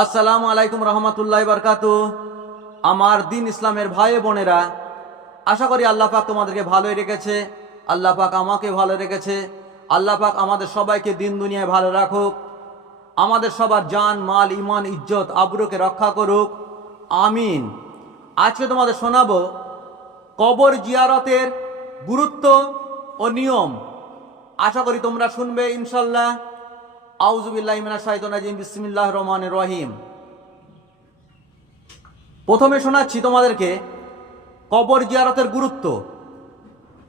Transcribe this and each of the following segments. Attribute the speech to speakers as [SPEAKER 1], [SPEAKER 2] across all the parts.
[SPEAKER 1] আসসালামু আলাইকুম রহমতুল্লাহ বরকাত আমার দিন ইসলামের ভাই বোনেরা, আশা করি আল্লাহ পাক তোমাদেরকে ভালোই রেখেছে, আল্লাহ পাক আমাকে ভালো রেখেছে, আল্লাহ পাক আমাদের সবাইকে দিন দুনিয়ায় ভালো রাখুক, আমাদের সবার জান, মাল ইমান ইজ্জত, আবরুকে রক্ষা করুক, আমিন। আজকে তোমাদের শোনাবো কবর জিয়ারতের গুরুত্ব ও নিয়ম। আশা করি তোমরা শুনবে ইনশাল্লাহ। বিসমিল্লাহ রহমান রহিম। প্রথমে শোনাচ্ছি তোমাদেরকে কবর জিয়ারতের গুরুত্ব।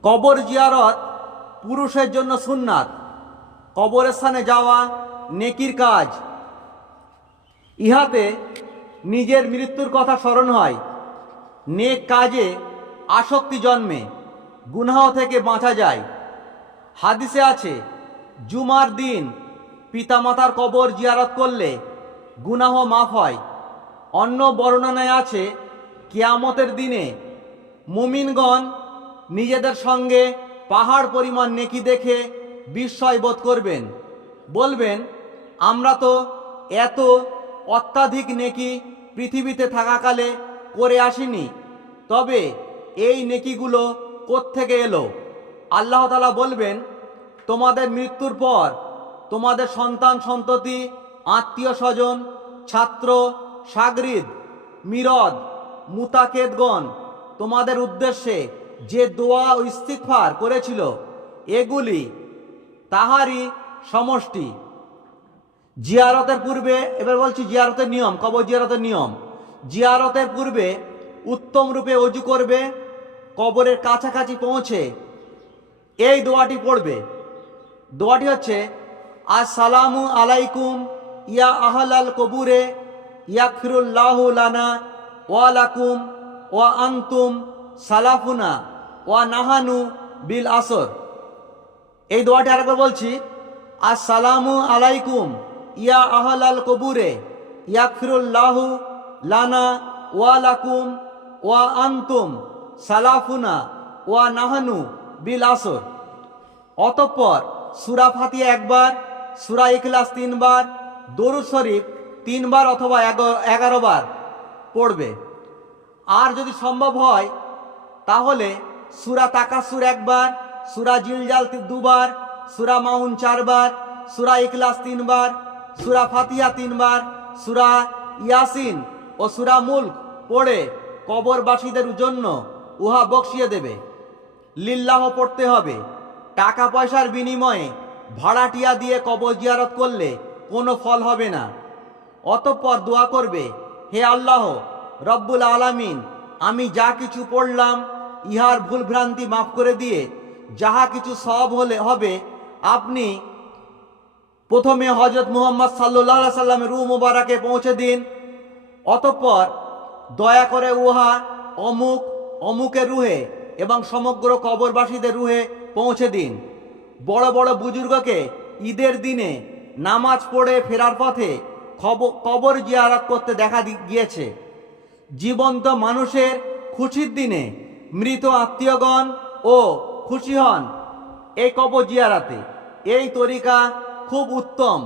[SPEAKER 1] কবর জিয়ারত পুরুষের জন্য সুন্নাত। কবরস্থানে যাওয়া নেকির কাজ। ইহাতে নিজের মৃত্যুর কথা স্মরণ হয়। নেক কাজে আসক্তি জন্মে, গুনাহ থেকে বাঁচা যায়। হাদিসে আছে, জুমার দিন পিতামাতার কবর জিয়ারত করলে গুনাহ মাফ হয়। অন্য বর্ণনায় আছে, কিয়ামতের দিনে মুমিনগণ নিজেদের সঙ্গে পাহাড় পরিমাণ নেকি দেখে বিস্ময় বোধ করবেন। বলবেন, আমরা তো এত অত্যাধিক নেকি পৃথিবীতে থাকাকালে করে আসিনি, তবে এই নেকিগুলো কোত্থেকে এলো? আল্লাহতালা বলবেন, তোমাদের মৃত্যুর পর তোমাদের সন্তান সন্ততি, আত্মীয় স্বজন, ছাত্র, সাগরিদ, মিরদ, মুতাকেদগণ, তোমাদের উদ্দেশ্যে যে দোয়া ও ইস্তিকফার করেছিল, এগুলি তাহারই সমষ্টি। জিয়ারতের পূর্বে, এবার বলছি জিয়ারতের নিয়ম, কবর জিয়ারতের নিয়ম। জিয়ারতের পূর্বে উত্তম রূপে অজু করবে, কবরের কাছাকাছি পৌঁছে এই দোয়াটি পড়বে। দোয়াটি হচ্ছে আসসালামু আলাইকুম, ইয়া আহলাল কবুরে, ইয়াকফিরুল্লাহু লানা ওয়ালাকুম ওয়া আনতুম সালাফুনা, ওয়া নাহানু বিল আসর। এই দোয়াটি আরেকবার বলছি, আসসালামু আলাইকুম, ইয়া আহলাল কবুরে, ইয়াকফিরুল্লাহু লানা ওয়ালাকুম ওয়া আনতুম সালাফুনা, ওয়া নাহানু বিল আসর। অতঃপর সুরা ফাতিয়া একবার সুরা ইখলাস তিনবার, দরুদ শরীফ তিনবার অথবা এগা- এগারো বার পড়বে। আর যদি সম্ভব হয়, তাহলে সুরা তাকাসুর একবার, সুরা জিলজাল দুবার, সুরা মাউন চারবার, সুরা ইখলাস তিনবার, সুরা ফাতিয়া তিনবার, সুরা ইয়াসিন ও সুরা মুল্ক পড়ে কবরবাসীদের জন্য উহা বকশিয়ে দেবে। লিল্লাহ পড়তে হবে। টাকা পয়সার বিনিময়ে ভাড়াটিয়া দিয়ে কবর জিয়ারত করলে কোনো ফল হবে না। অতঃপর দোয়া করবে, হে আল্লাহ, রব্বুল আলামিন, আমি যা কিছু পড়লাম, ইহার ভুলভ্রান্তি মাফ করে দিয়ে যাহা কিছু সব হলে হবে, আপনি প্রথমে হজরত মুহাম্মদ সাল্লাহ সাল্লামের রু মুবারাকে পৌঁছে দিন। অতঃপর দয়া করে উহা অমুক, অমুকের রুহে এবং সমগ্র কবরবাসীদের রুহে পৌঁছে দিন। বড় বড় বুজুর্গকে ঈদের দিনে নামাজ পড়ে ফেরার পথে কবর জিয়ারত করতে দেখা গিয়েছে। জীবন্ত মানুষের খুশির দিনে মৃত আত্মীয়গণ ও খুশি হন এই কবর জিয়ারাতে। এই তরিকা খুব উত্তম।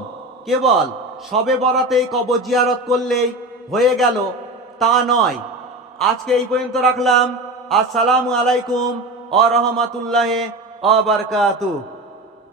[SPEAKER 1] কেবল সবে বরাতেই কবর জিয়ারত করলেই হয়ে গেল তা নয়। আজকে এই পর্যন্ত রাখলাম। আসসালামু আলাইকুম আ রহমাতুল্লাহ আ বারকাতুহ